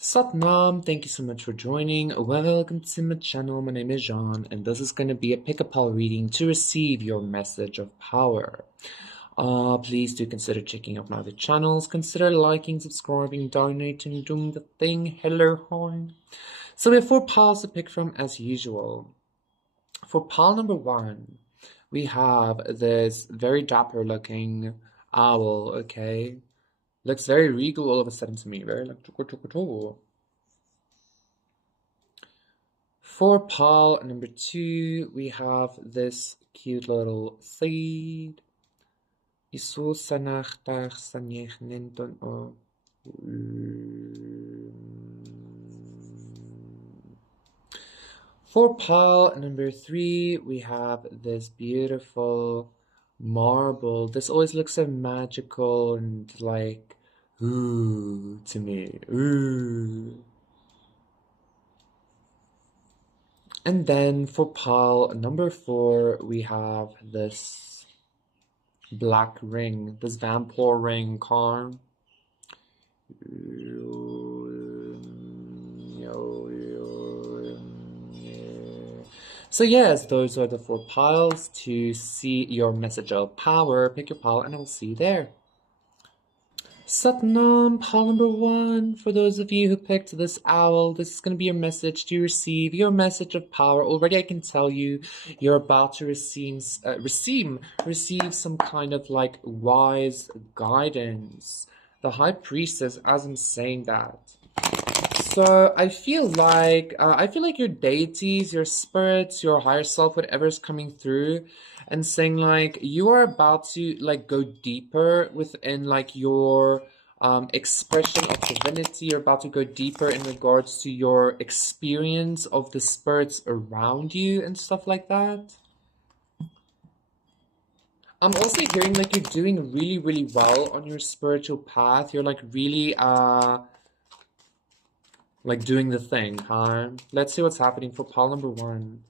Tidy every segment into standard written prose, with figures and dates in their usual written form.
Satnam, thank you so much for joining. Welcome to my channel. My name is Jean, and this is going to be a pick-a-pal reading to receive your message of power. Please do consider checking out my other channels. Consider liking, subscribing, donating, doing the thing. Hello, hi. So we have 4 piles to pick from as usual. For pile number 1, we have this very dapper looking owl, okay? Looks very regal all of a sudden to me, very like For pile number 2, we have this cute little seed. For pile number 3, we have this beautiful marble. This always looks so magical and like, ooh, to me. Ooh. And then for pile number 4, we have this black ring, this vampire ring card. So yes, those are the 4 piles to see your message of power. Pick your pile and I'll see you there. Satnam, pile number 1. For those of you who picked this owl, this is going to be your message to receive your message of power. Already I can tell you, you're about to receive some kind of like wise guidance. The High Priestess, as I'm saying that. So I feel like your deities, your spirits, your higher self, whatever is coming through, and saying like you are about to like go deeper within like your expression of divinity. You're about to go deeper in regards to your experience of the spirits around you and stuff like that. I'm also hearing like you're doing really, really well on your spiritual path. You're like really like doing the thing, huh? Let's see what's happening for pile number 1.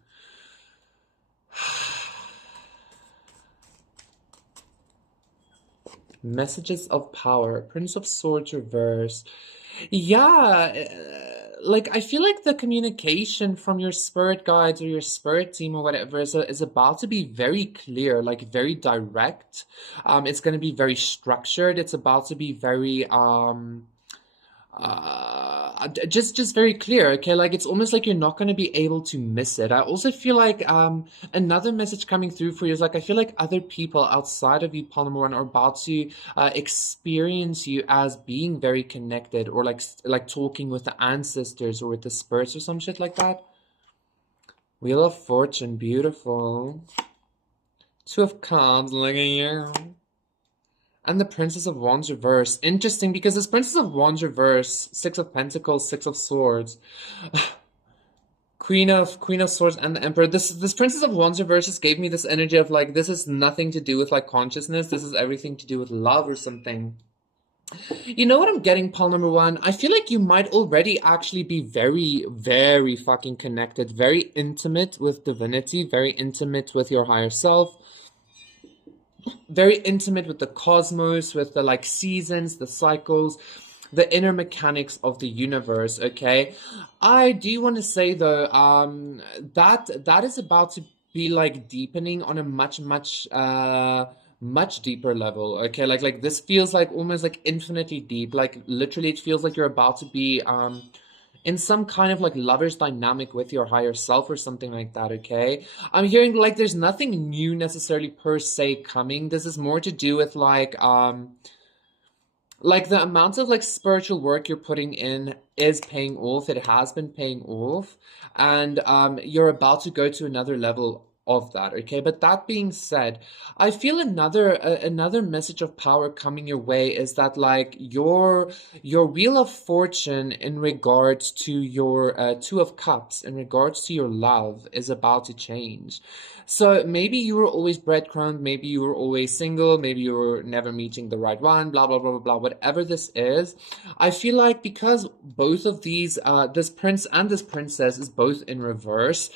Messages of power. Prince of Swords reverse. Yeah, like I feel like the communication from your spirit guides or your spirit team or whatever is about to be very clear, like very direct. It's going to be very structured. It's about to be very just very clear, okay? Like it's almost like you're not going to be able to miss it. I also feel like another message coming through for you is like I feel like other people outside of you, Palmer One, are about to experience you as being very connected, or like talking with the ancestors or with the spirits or some shit like that. Wheel of Fortune, beautiful. 2 of Cups, look at you. And the Princess of Wands reverse. Interesting, because this Princess of Wands reverse, 6 of Pentacles, 6 of Swords, Queen of Swords, and the Emperor. This Princess of Wands reverse just gave me this energy of like, this is nothing to do with like consciousness. This is everything to do with love or something. You know what I'm getting, pile number 1? I feel like you might already actually be very, very fucking connected, very intimate with divinity, very intimate with your higher self, very intimate with the cosmos, with the like seasons, the cycles, the inner mechanics of the universe, okay? I do want to say though, that is about to be like deepening on a much deeper level, okay? Like this feels like almost like infinitely deep. Like literally it feels like you're about to be in some kind of like lover's dynamic with your higher self or something like that, okay? I'm hearing like there's nothing new necessarily per se coming. This is more to do with like the amount of like spiritual work you're putting in is paying off. It has been paying off, and you're about to go to another level of that, okay? But that being said, I feel another message of power coming your way is that like your wheel of fortune in regards to your 2 of Cups, in regards to your love, is about to change. So maybe you were always breadcrumbed, maybe you were always single, maybe you were never meeting the right one, blah blah blah blah blah. Whatever this is, I feel like because both of these, this prince and this princess, is both in reverse,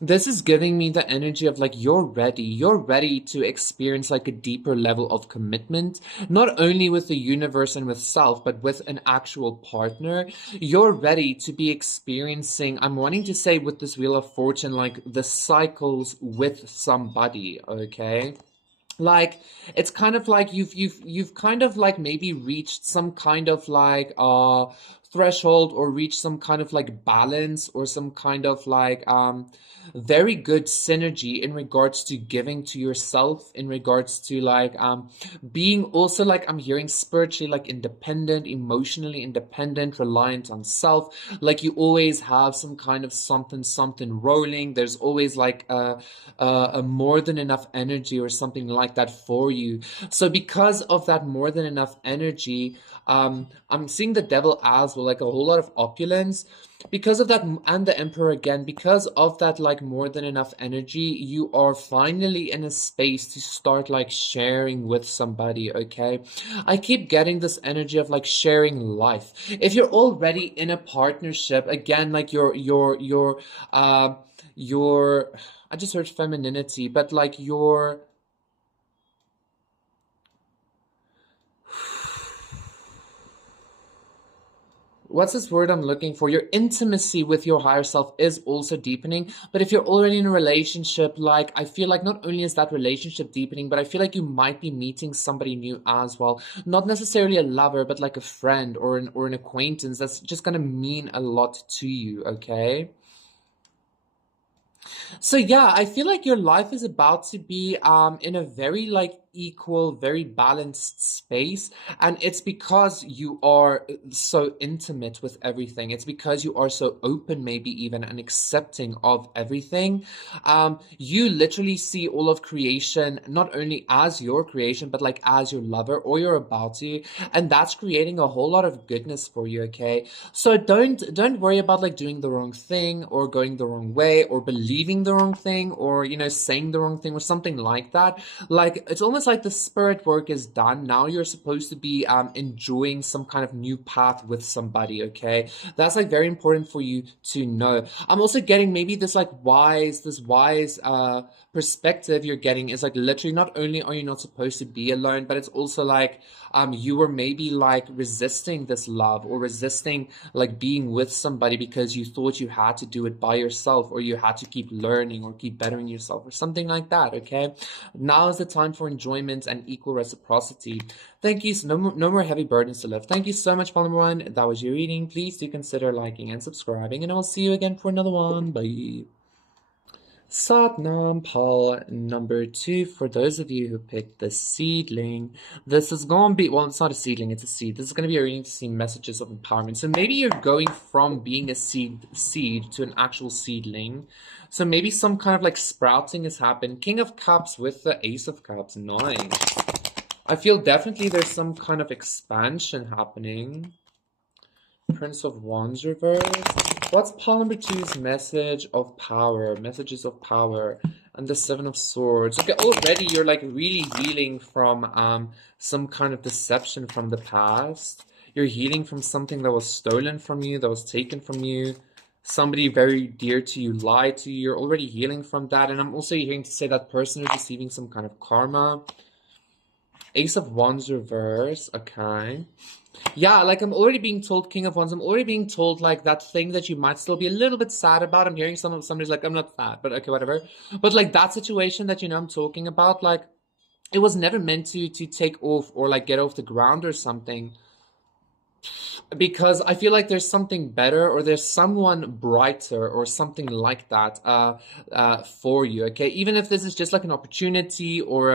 This is giving me the energy of like you're ready to experience like a deeper level of commitment, not only with the universe and with self, but with an actual partner. You're ready to be experiencing, I'm wanting to say with this Wheel of Fortune, like the cycles with somebody, okay? Like it's kind of like you've kind of like maybe reached some kind of like threshold, or reached some kind of like balance, or some kind of like very good synergy in regards to giving to yourself, in regards to like being also like, I'm hearing spiritually like independent, emotionally independent, reliant on self. Like you always have some kind of something rolling. There's always like a more than enough energy or something like that for you. So because of that more than enough energy, I'm seeing the devil as well, like a whole lot of opulence. Because of that, and the emperor again, because of that like more than enough energy, you are finally in a space to start like sharing with somebody, okay? I keep getting this energy of like sharing life. If you're already in a partnership, again, like your I just heard femininity, but like your what's this word I'm looking for? Your intimacy with your higher self is also deepening. But if you're already in a relationship, like I feel like not only is that relationship deepening, but I feel like you might be meeting somebody new as well. Not necessarily a lover, but like a friend or an acquaintance that's just gonna mean a lot to you, okay? So yeah, I feel like your life is about to be in a very like equal, very balanced space, and it's because you are so intimate with everything. It's because you are so open, maybe even, and accepting of everything. You literally see all of creation not only as your creation, but like as your lover, or you're about to, and that's creating a whole lot of goodness for you, okay? So don't worry about like doing the wrong thing, or going the wrong way, or believing the wrong thing, or saying the wrong thing, or something like that. Like it's almost like the spirit work is done. Now you're supposed to be enjoying some kind of new path with somebody, okay? That's like very important for you to know. I'm also getting maybe this wise perspective you're getting is like literally not only are you not supposed to be alone, but it's also like you were maybe like resisting this love, or resisting like being with somebody because you thought you had to do it by yourself, or you had to keep learning or keep bettering yourself, or something like that, okay? Now is the time for enjoyment and equal reciprocity. Thank you. So no more heavy burdens to lift. Thank you so much, Palmer One. That was your reading. Please do consider liking and subscribing, and I'll see you again for another one. Bye. Satnam Pal number 2. For those of you who picked the seedling, this is going to be, well, it's not a seedling, it's a seed. This is going to be a reading to see messages of empowerment. So maybe you're going from being a seed to an actual seedling. So maybe some kind of like sprouting has happened. King of Cups with the Ace of Cups. Nice. I feel definitely there's some kind of expansion happening. Prince of Wands reversed. What's pile number two's message of power? Messages of power. And the Seven of Swords. Okay, already you're like really healing from some kind of deception from the past. You're healing from something that was stolen from you, that was taken from you. Somebody very dear to you lied to you. You're already healing from that. And I'm also hearing to say that person is receiving some kind of karma. Ace of Wands reverse. Okay. Yeah, like I'm already being told, King of Wands, I'm already being told like that thing that you might still be a little bit sad about. I'm hearing somebody's like, I'm not sad, but okay, whatever. But like that situation that I'm talking about, like it was never meant to take off or like get off the ground or something. Because I feel like there's something better, or there's someone brighter or something like that for you, okay? Even if this is just like an opportunity or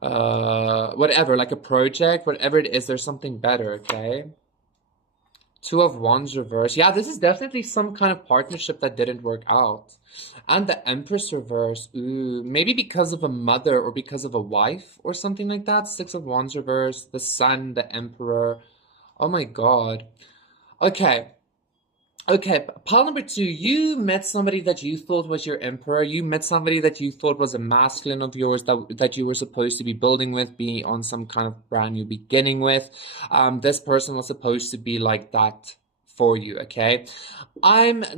whatever, like a project, whatever it is, there's something better, okay? Two of Wands reverse. Yeah, this is definitely some kind of partnership that didn't work out. And the Empress reverse. Ooh, maybe because of a mother or because of a wife or something like that. Six of Wands reverse. The Sun, the Emperor. Oh my God. Okay. Okay, pile number 2, you met somebody that you thought was your emperor. You met somebody that you thought was a masculine of yours that you were supposed to be building with, be on some kind of brand new beginning with. This person was supposed to be like that for you, okay?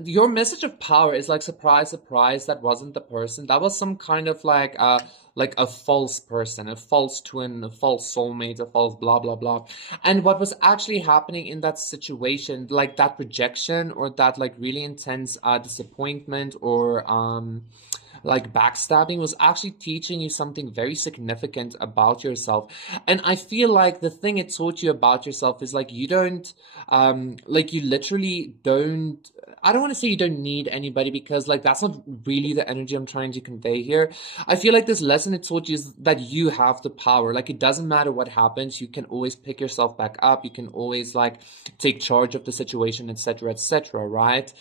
Your message of power is like, surprise, surprise, that wasn't the person. That was some kind of like a false person, a false twin, a false soulmate, a false blah blah blah. And what was actually happening in that situation, like that rejection or that like really intense disappointment or like backstabbing, was actually teaching you something very significant about yourself. And I feel like the thing it taught you about yourself is like, you don't like, you literally don't, I don't want to say you don't need anybody, because like that's not really the energy I'm trying to convey here. I feel like this lesson it taught you is that you have the power. Like, it doesn't matter what happens, you can always pick yourself back up, you can always like take charge of the situation, etc., right?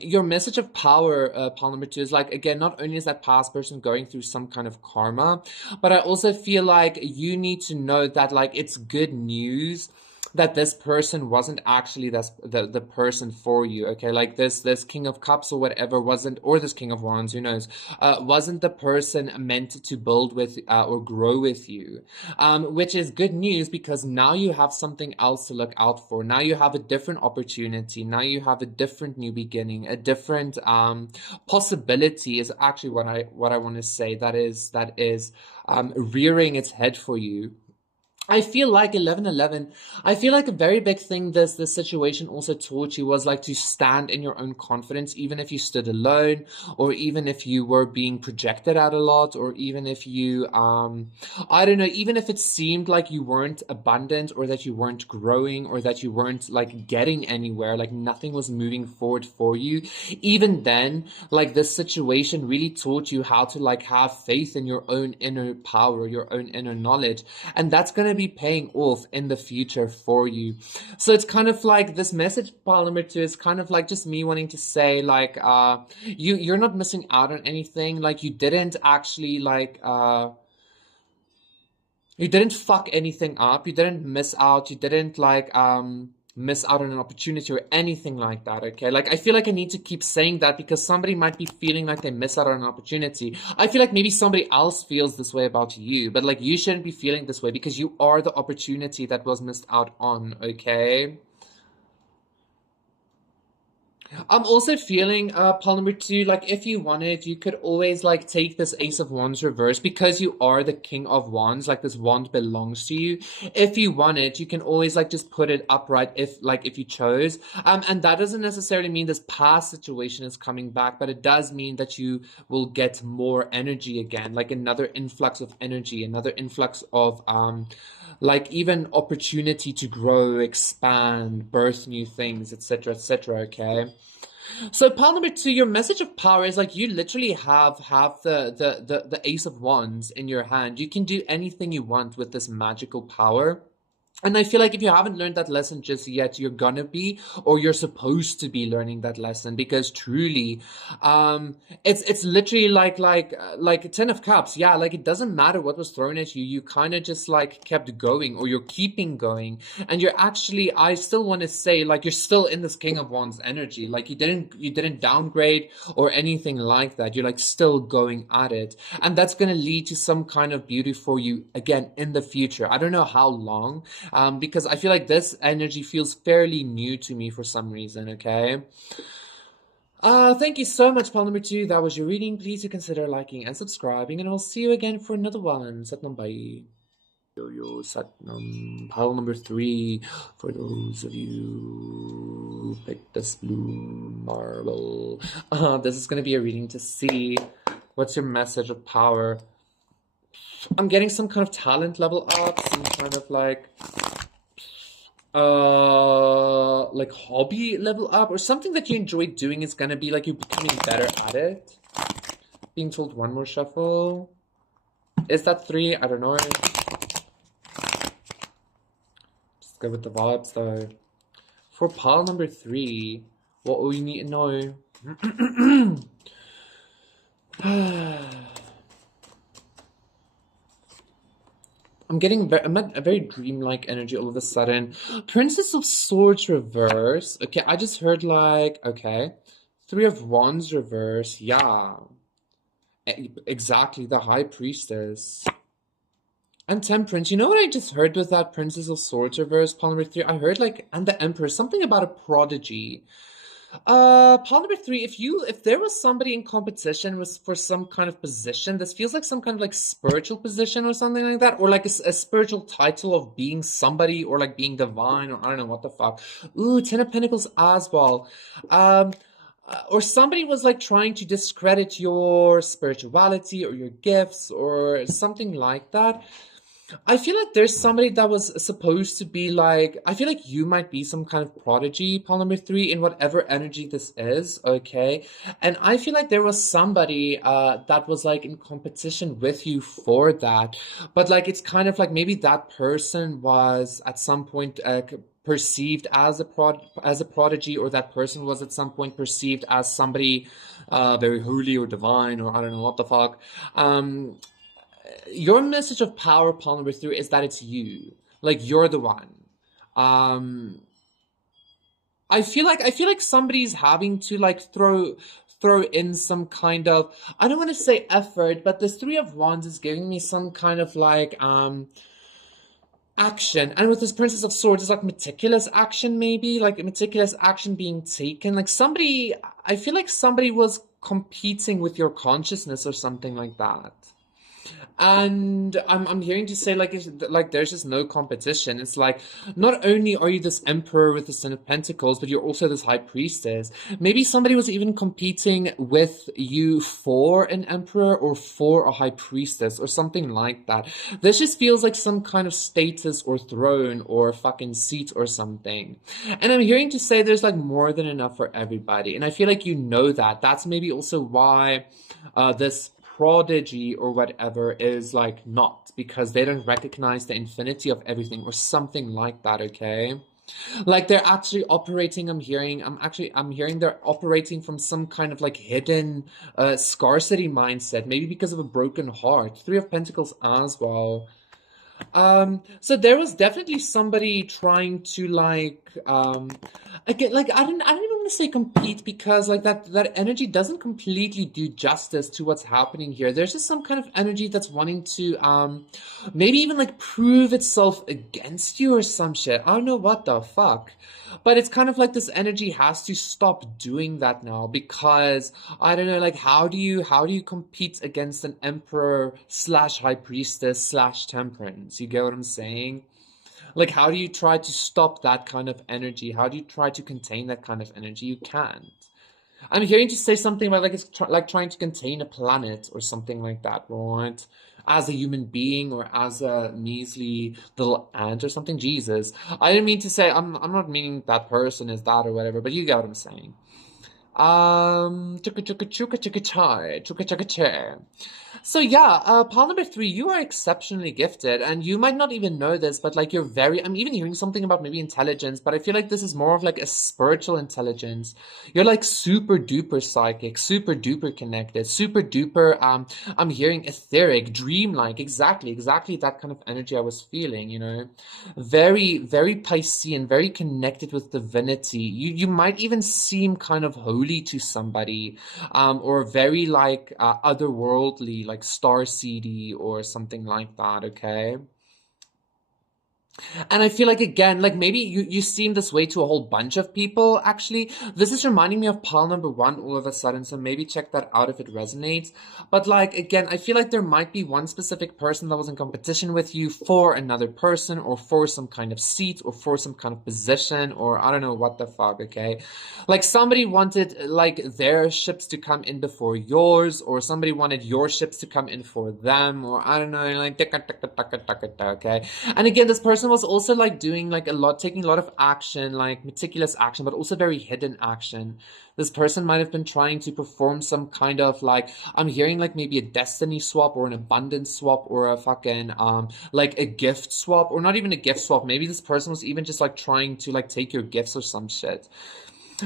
Your message of power, pile number 2, is like, again, not only is that past person going through some kind of karma, but I also feel like you need to know that like it's good news that this person wasn't actually the person for you, okay? Like this King of Cups or whatever wasn't, or this King of Wands, who knows, wasn't the person meant to build with or grow with you, which is good news, because now you have something else to look out for. Now you have a different opportunity. Now you have a different new beginning, a different possibility is actually what I want to say, that is rearing its head for you. I feel like 1111, I feel like a very big thing this situation also taught you was like to stand in your own confidence, even if you stood alone, or even if you were being projected at a lot, or even if you, I don't know, even if it seemed like you weren't abundant, or that you weren't growing, or that you weren't like getting anywhere, like nothing was moving forward for you. Even then, like this situation really taught you how to like have faith in your own inner power, your own inner knowledge. And that's going to be paying off in the future for you. So it's kind of like this message, pile number 2, is kind of like just me wanting to say like you're not missing out on anything. Like you didn't actually like you didn't fuck anything up, you didn't miss out, you didn't like miss out on an opportunity or anything like that, okay? Like, I feel like I need to keep saying that because somebody might be feeling like they miss out on an opportunity. I feel like maybe somebody else feels this way about you, but like you shouldn't be feeling this way, because you are the opportunity that was missed out on, okay? I'm also feeling, pile number 2, like if you wanted, you could always like take this Ace of Wands reverse, because you are the King of Wands, like this wand belongs to you. If you wanted, you can always like just put it upright if you chose. And that doesn't necessarily mean this past situation is coming back, but it does mean that you will get more energy again, like another influx of energy, another influx of, like even opportunity to grow, expand, birth new things, etc., okay? So pile number 2, your message of power is like, you literally have the Ace of Wands in your hand. You can do anything you want with this magical power. And I feel like if you haven't learned that lesson just yet, you're gonna be, or you're supposed to be learning that lesson, because truly, it's literally like 10 of Cups. Yeah, like it doesn't matter what was thrown at you. You kind of just like kept going, or you're keeping going, and you're actually, I still want to say, like you're still in this King of Wands energy. Like you didn't downgrade or anything like that. You're like still going at it, and that's gonna lead to some kind of beauty for you again in the future. I don't know how long. Because I feel like this energy feels fairly new to me for some reason, okay? Thank you so much, pile number 2. That was your reading. Please do consider liking and subscribing, and I'll see you again for another one. Satnam, bye. Yo, Satnam. Pile number 3, for those of you who picked this blue marble. This is going to be a reading to see what's your message of power. I'm getting some kind of talent level up, some kind of like hobby level up, or something that you enjoy doing is gonna be like you becoming better at it. Being told one more shuffle. Is that 3? I don't know. Just go with the vibes though. For pile number 3, what we need to know. I'm at a very dreamlike energy all of a sudden. Princess of Swords reverse. Okay, I just heard like, okay. 3 of Wands reverse. Yeah. Exactly, the High Priestess. And Temperance, you know what I just heard with that Princess of Swords reverse, pile number three? I heard like, and the Emperor, something about a prodigy. Pile number three, if there was somebody in competition was for some kind of position, this feels like some kind of like spiritual position or something like that, or like a spiritual title of being somebody or like being divine or I don't know what the fuck. Ooh, Ten of Pentacles as well. Um, or somebody was like trying to discredit your spirituality or your gifts or something like that. I feel like there's somebody that was supposed to be like, I feel like you might be some kind of prodigy, Paul number three, in whatever energy this is, okay? And I feel like there was somebody that was like in competition with you for that. But like, it's kind of like maybe that person was at some point perceived as a prodigy, or that person was at some point perceived as somebody very holy or divine, or I don't know what the fuck. Your message of power, Paul number three, is that it's you. Like you're the one. Um, I feel like somebody's having to like throw in some kind of, I don't want to say effort, but this Three of Wands is giving me some kind of like action. And with this Princess of Swords, it's like meticulous action, maybe like meticulous action being taken. Like somebody, I feel like somebody was competing with your consciousness or something like that. And I'm hearing you say like like there's just no competition. It's like not only are you this emperor with the Ten of Pentacles, but you're also this high priestess. Maybe somebody was even competing with you for an emperor or for a high priestess or something like that. This just feels like some kind of status or throne or fucking seat or something. And I'm hearing you say there's like more than enough for everybody. And I feel like you know that. That's maybe also why this prodigy or whatever is like not, because they don't recognize the infinity of everything or something like that, okay? Like they're actually operating, I'm hearing they're operating from some kind of like hidden scarcity mindset, maybe because of a broken heart. Three of Pentacles as well. So there was definitely somebody trying to like, again, like I don't even want to say compete, because like that energy doesn't completely do justice to what's happening here. There's just some kind of energy that's wanting to, maybe even like prove itself against you or some shit. I don't know what the fuck. But it's kind of like this energy has to stop doing that now, because I don't know, like how do you compete against an emperor slash high priestess slash temperance? You get what I'm saying? Like how do you try to stop that kind of energy? How do you try to contain that kind of energy? You can't. I'm hearing you say something about like it's like trying to contain a planet or something like that, right? As a human being or as a measly little ant or something. Jesus, I didn't mean to say. I'm not meaning that person is that or whatever, but you get what I'm saying. Chuka chuka chuka chuka chai, chuka chuka chair. So yeah, pile number three, you are exceptionally gifted, and you might not even know this, but like you're very, I'm even hearing something about maybe intelligence, but I feel like this is more of like a spiritual intelligence. You're like super duper psychic, super duper connected, super duper, I'm hearing etheric, dreamlike, exactly that kind of energy I was feeling, you know? Very, very Piscean, very connected with divinity. You might even seem kind of holy to somebody, or very like otherworldly, like star seedy or something like that, okay? And I feel like again, like maybe you seem this way to a whole bunch of people, actually. This is reminding me of pile number one all of a sudden, so maybe check that out if it resonates. But like again, I feel like there might be one specific person that was in competition with you for another person, or for some kind of seat, or for some kind of position, or I don't know what the fuck, okay? Like somebody wanted like their ships to come in before yours, or somebody wanted your ships to come in for them, or I don't know, like okay? And again, this person was also like doing like a lot, taking a lot of action, like meticulous action, but also very hidden action. This person might have been trying to perform some kind of like, I'm hearing like maybe a destiny swap or an abundance swap or a fucking like a gift swap, or not even a gift swap. Maybe this person was even just like trying to like take your gifts or some shit.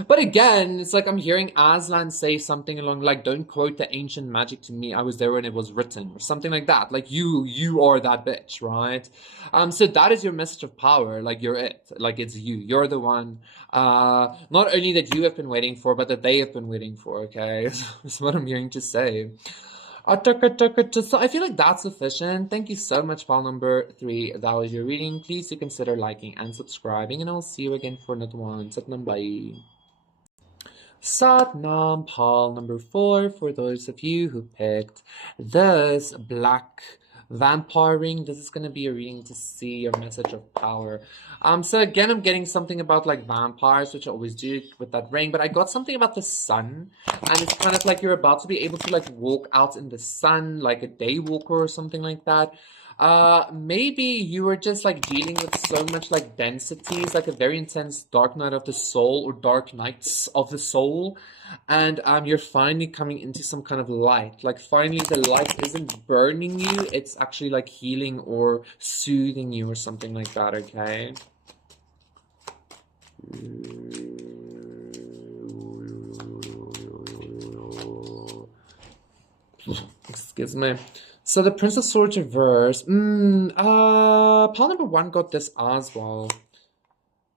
But again, it's like I'm hearing Aslan say something along like, "Don't quote the ancient magic to me. I was there when it was written," or something like that. Like you are that bitch, right? So that is your message of power. Like you're it. Like it's you. You're the one. Not only that you have been waiting for, but that they have been waiting for. Okay, that's what I'm hearing to say. So I feel like that's sufficient. Thank you so much, pile number 3. That was your reading. Please do consider liking and subscribing, and I'll see you again for another one. Satnam, bye. Satnam, pile number 4, for those of you who picked this black vampire ring. This is going to be a reading to see your message of power. So again, I'm getting something about like vampires, which I always do with that ring, but I got something about the sun, and it's kind of like you're about to be able to like walk out in the sun, like a day walker or something like that. Maybe you were just like dealing with so much like densities, like a very intense dark night of the soul or dark nights of the soul, and you're finally coming into some kind of light. Like finally the light isn't burning you, it's actually like healing or soothing you or something like that, okay? Excuse me. So the Prince of Swords reverse. Pile number 1 got this as well.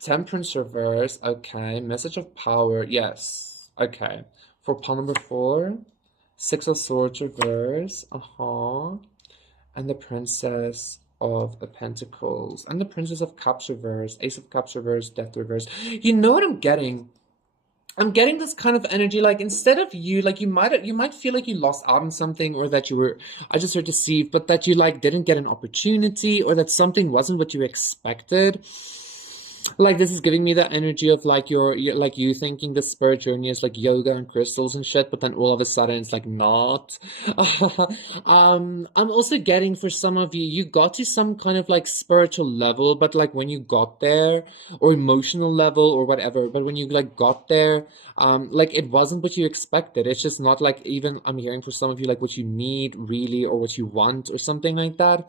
Temperance reverse. Okay. Message of power. Yes. Okay. For pile number 4, 6 of Swords reverse. And the Princess of Pentacles. And the Princess of Cups reverse. Ace of Cups reverse. Death reverse. You know what I'm getting? I'm getting this kind of energy, like instead of you, like you might feel like you lost out on something, or that you were, I just heard deceived, but that you like didn't get an opportunity, or that something wasn't what you expected. Like this is giving me that energy of like you're like you thinking the spirit journey is like yoga and crystals and shit, but then all of a sudden it's like not. I'm also getting for some of you, you got to some kind of like spiritual level, but like when you got there, or emotional level or whatever, but when you like got there, like it wasn't what you expected. It's just not like, even I'm hearing for some of you like what you need really, or what you want or something like that.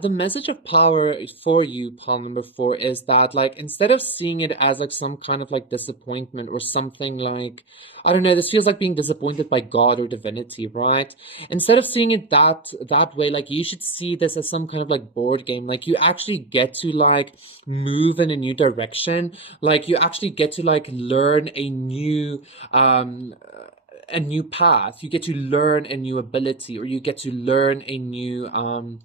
The message of power for you, pile number 4, is that like instead of seeing it as like some kind of like disappointment or something like, I don't know, this feels like being disappointed by God or divinity, right? Instead of seeing it that way, like you should see this as some kind of like board game. Like you actually get to like move in a new direction. Like you actually get to like learn a new path. You get to learn a new ability, or you get to learn a new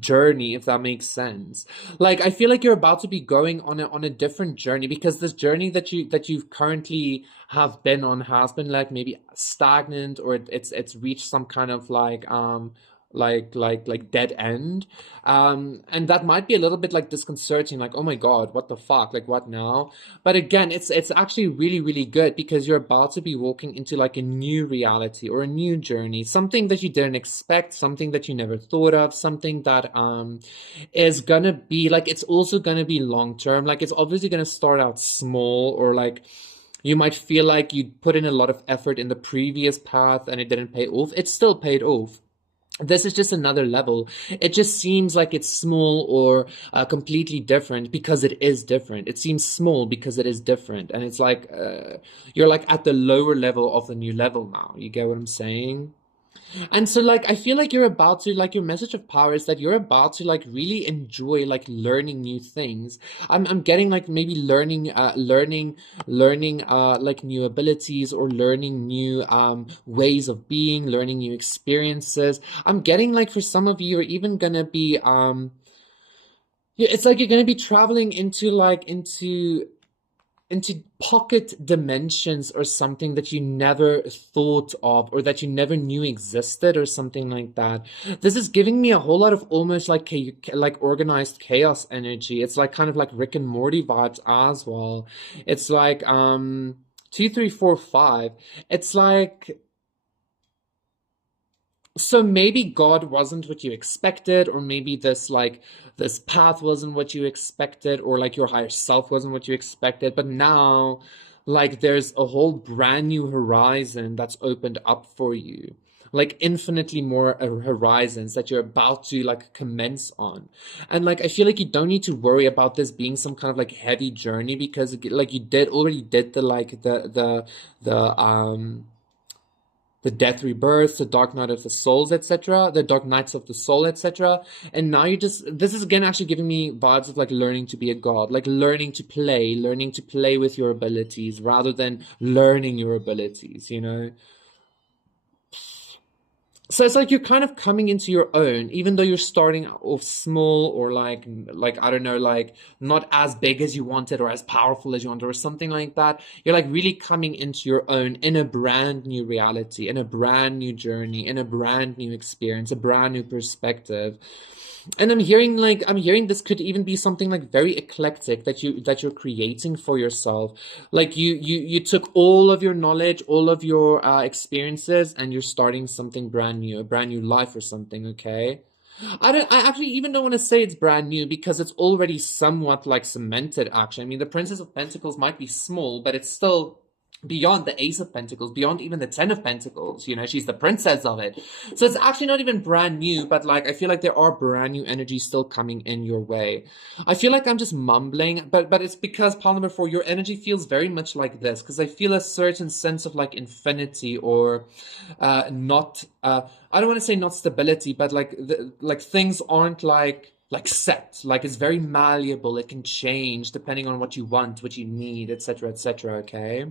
journey, if that makes sense. Like I feel like you're about to be going on a different journey, because this journey that you currently have been on has been like maybe stagnant, or it's reached some kind of like dead end, and that might be a little bit like disconcerting, like oh my god, what the fuck, like what now? But again, it's actually really really good, because you're about to be walking into like a new reality or a new journey, something that you didn't expect, something that you never thought of, something that is gonna be like, it's also gonna be long term. Like it's obviously gonna start out small, or like you might feel like you put in a lot of effort in the previous path and it didn't pay off. It still paid off. This is just another level. It just seems like it's small, or completely different, because it is different. It seems small because it is different. And it's like you're like at the lower level of the new level now. You get what I'm saying? And so like I feel like you're about to, like, your message of power is that you're about to like really enjoy like learning new things. I'm getting like maybe learning like new abilities, or learning new ways of being, learning new experiences. I'm getting like for some of you, you're even gonna be yeah, it's like you're gonna be traveling into pocket dimensions, or something that you never thought of, or that you never knew existed, or something like that. This is giving me a whole lot of almost like like organized chaos energy. It's like kind of like Rick and Morty vibes as well. It's like 2, 3, 4, 5. It's like, so maybe God wasn't what you expected, or maybe this path wasn't what you expected, or like your higher self wasn't what you expected, but now like there's a whole brand new horizon that's opened up for you. Like infinitely more horizons that you're about to like commence on. And like I feel like you don't need to worry about this being some kind of like heavy journey, because like you already did the death rebirth, the dark night of the souls, etc., the dark nights of the soul, etc. And now this is again actually giving me vibes of like learning to be a god, like learning to play with your abilities rather than learning your abilities, you know? So it's like you're kind of coming into your own, even though you're starting off small or like I don't know, like not as big as you wanted or as powerful as you wanted or something like that. You're like really coming into your own in a brand new reality, in a brand new journey, in a brand new experience, a brand new perspective. And I'm hearing this could even be something like very eclectic that you're creating for yourself. Like you took all of your knowledge, all of your experiences, and you're starting something brand new, a brand new life or something, okay? I actually even don't want to say it's brand new because it's already somewhat like cemented, actually. I mean, the Princess of Pentacles might be small, but it's still beyond the Ace of Pentacles, beyond even the Ten of Pentacles. You know, she's the princess of it. So it's actually not even brand new, but like I feel like there are brand new energies still coming in your way. I feel like I'm just mumbling, but it's because pile number 4, your energy feels very much like this, because I feel a certain sense of like infinity or not I don't want to say not stability, but like things aren't like set. Like it's very malleable. It can change depending on what you want, what you need, etc., etc., okay?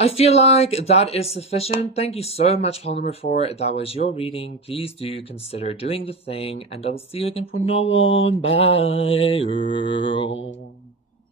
I feel like that is sufficient. Thank you so much, Paul number 4. That was your reading. Please do consider doing the thing, and I will see you again from now on. Bye.